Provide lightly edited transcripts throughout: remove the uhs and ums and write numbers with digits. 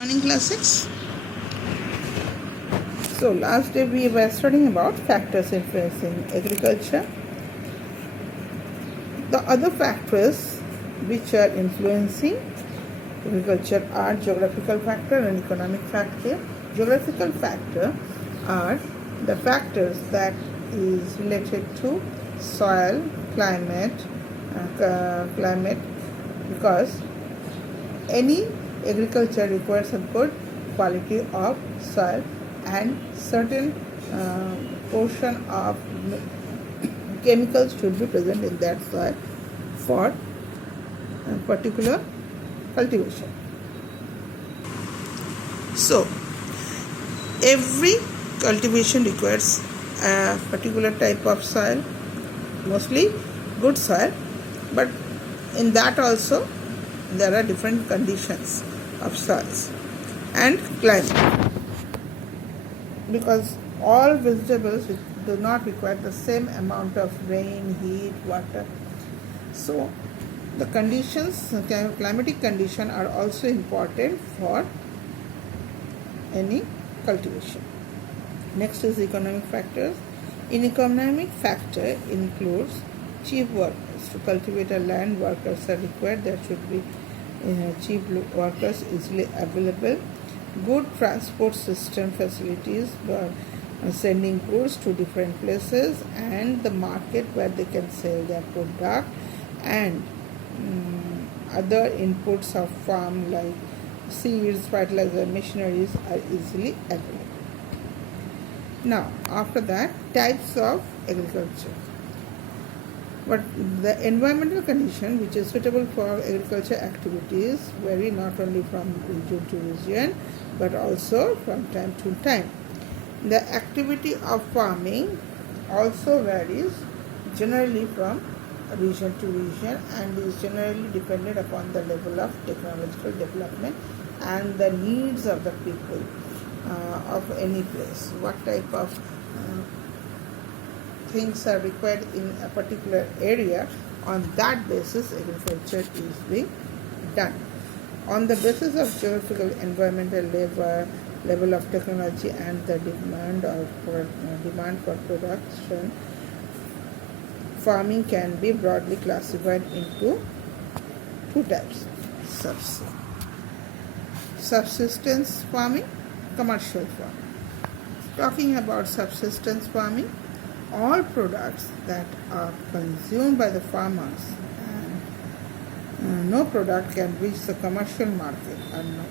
Morning class 6. So last day we were studying about factors influencing agriculture. The other factors which are influencing agriculture are geographical factor and economic factor. Geographical factor are the factors that is related to soil, climate, because any agriculture requires a good quality of soil and certain portion of chemicals should be present in that soil for a particular cultivation. So every cultivation requires a particular type of soil, mostly good soil, but in that also there are different conditions of soils and climate, because all vegetables do not require the same amount of rain, heat, water. So the conditions, climatic conditions are also important for any cultivation. Next is economic factors. In economic factor includes cheap workers. To cultivate a land, workers are required. There should be cheap workers easily available. Good transport system facilities for sending goods to different places, and the market where they can sell their product, and other inputs of farm like seeds, fertilizer, machineries are easily available. Now, after that, types of agriculture. But the environmental condition which is suitable for agriculture activities vary not only from region to region but also from time to time. The activity of farming also varies generally from region to region and is generally dependent upon the level of technological development and the needs of the people of any place. What type of things are required in a particular area, on that basis agriculture is being done. On the basis of geographical, environmental, level of technology and the demand for production, farming can be broadly classified into two types: subsistence farming, commercial farming. Talking about subsistence farming, all products that are consumed by the farmers and no product can reach the commercial market unknown.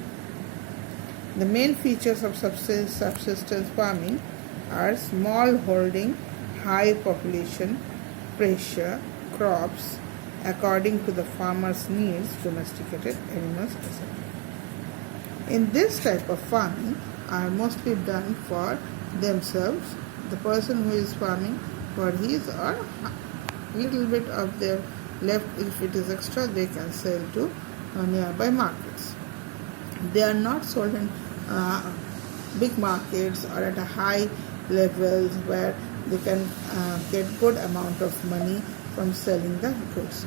The main features of subsistence farming are small holding, high population pressure, crops according to the farmer's needs, domesticated animals, etc. In this type of farming are mostly done for themselves. The person who is farming for his or little bit of their left, if it is extra, they can sell to nearby markets. They are not sold in big markets or at a high levels where they can get good amount of money from selling the goods.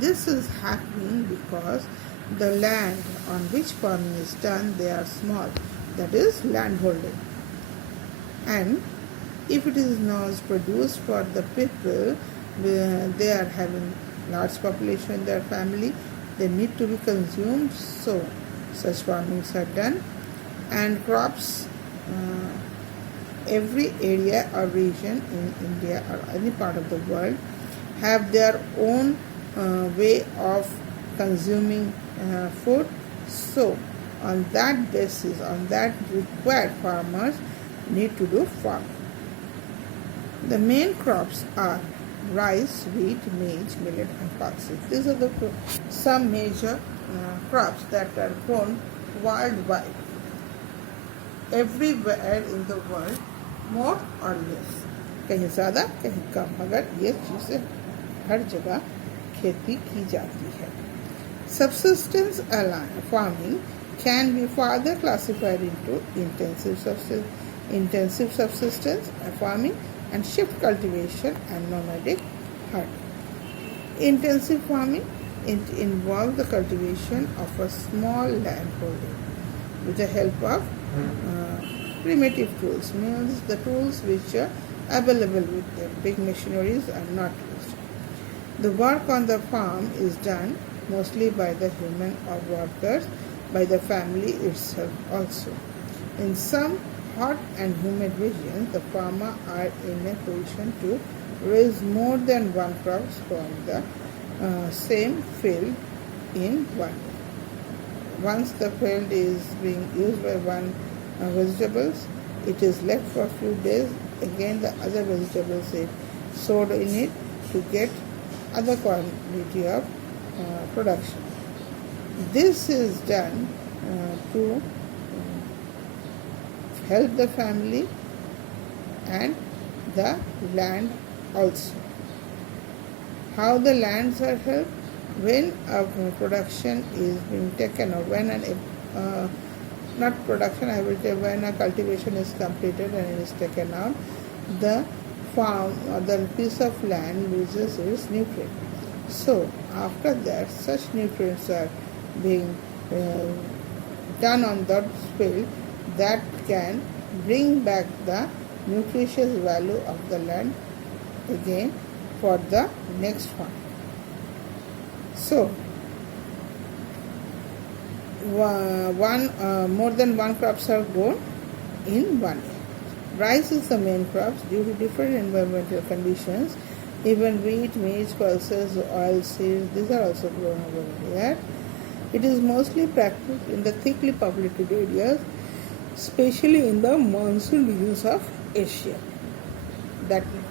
This is happening because the land on which farming is done, they are small, that is land holding, and if it is not produced for the people, they are having large population in their family, they need to be consumed, so such farmings are done. And crops, every area or region in India or any part of the world have their own way of consuming food, so on that basis, on that required, farmers need to do farming. The main crops are rice, wheat, maize, millet and pulses. These are the some major crops that are grown worldwide, everywhere in the world, more or less, कहीं ज़्यादा कहीं कम, मगर ये चीज़ें हर जगह खेती की जाती है. Subsistence farming can be further classified into intensive subsistence farming and shift cultivation and nomadic herding. Intensive farming involves the cultivation of a small land holding. with the help of primitive tools, means the tools which are available with them. Big machineries are not used. The work on the farm is done mostly by the human or workers, by the family itself also. In some hot and humid regions, the farmers are in a position to raise more than one crop from the same field in one day. Once the field is being used by one vegetables, it is left for a few days. Again, the other vegetables is sowed in it to get other quantity of production. This is done to help the family and the land also. How the lands are helped? When a production is being taken, or when not production, I will say when a cultivation is completed and it is taken out, the farm or the piece of land loses its nutrient. So after that, such nutrients are being done on that field that can bring back the nutritious value of the land again for the next farm. So more than one crops are grown in one year. Rice is the main crops due to different environmental conditions. Even wheat, maize, pulses, oil seeds, these are also grown over here. It is mostly practiced in the thickly populated areas, especially in the monsoon regions of Asia.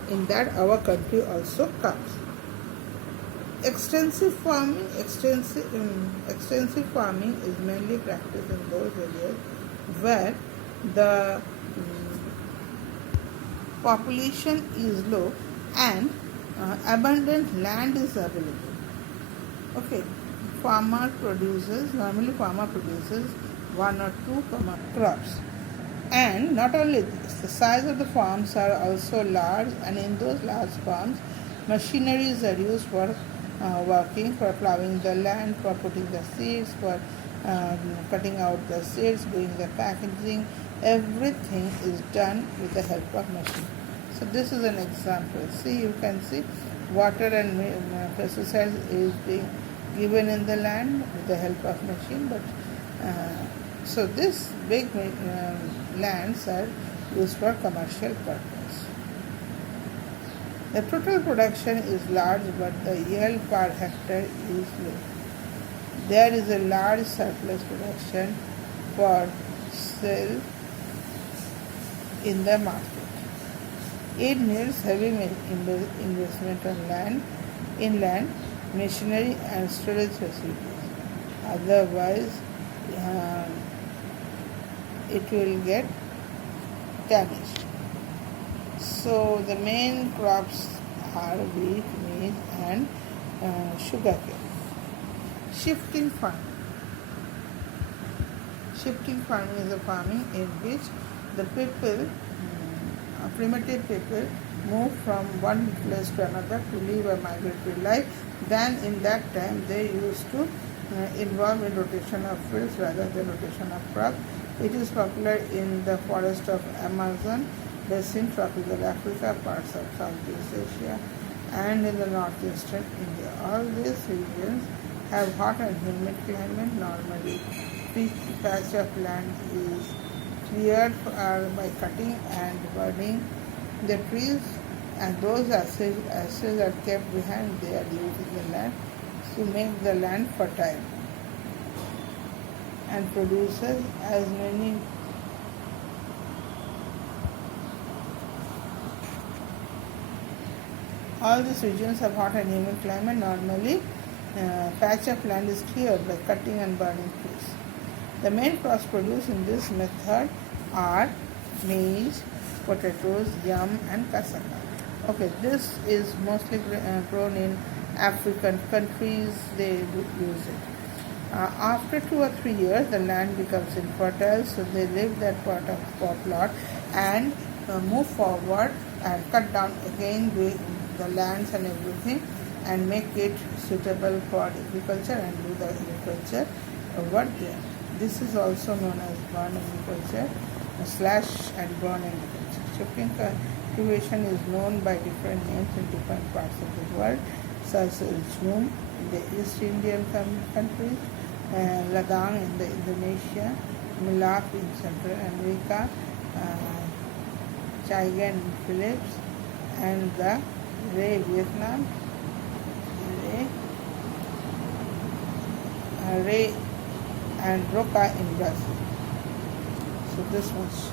In that our country also comes. Extensive farming is mainly practiced in those areas where the population is low and abundant land is available. Okay, normally farmer produces one or two crops. And not only this, the size of the farms are also large, and in those large farms, machineries are used for working, for plowing the land, for putting the seeds, for cutting out the seeds, doing the packaging. Everything is done with the help of machine. So this is an example. See, you can see water and pesticides is being given in the land with the help of machine. But so this big lands are used for commercial purpose. The total production is large, but the yield per hectare is low. There is a large surplus production for sale in the market. It needs heavy investment on inland machinery and storage facilities. Otherwise, it will get damaged. So the main crops are wheat, maize, and sugarcane. Shifting farming. Shifting farming is a farming in which the people, primitive people, move from one place to another to live a migratory life. Then in that time they used to involve in rotation of fields rather than rotation of crops. It is popular in the forest of Amazon, basin, tropical Africa, parts of Southeast Asia, and in the northeastern India. All these regions have hot and humid climate. Normally, each patch of land is cleared by cutting and burning the trees, and those ashes are kept behind. They are used in the land to make the land fertile and produces as many all these regions have hot and humid climate. Normally, patch of land is cleared by cutting and burning trees. The main crops produced in this method are maize, potatoes, yam, and cassava. Okay, this is mostly grown in African countries. They use it. After 2 or 3 years, the land becomes infertile, so they leave that part of plot and move forward and cut down again the lands and everything and make it suitable for agriculture and do the agriculture over there. This is also known as burn agriculture, slash and burn agriculture. Sugarcane cultivation is known by different names in different parts of the world, such as Jhum in the East Indian countries, Ladang in the Indonesia, Milak in Central America, Chaigan in Philippines, and the Ray Vietnam, Ray and Roca in Brazil. So this was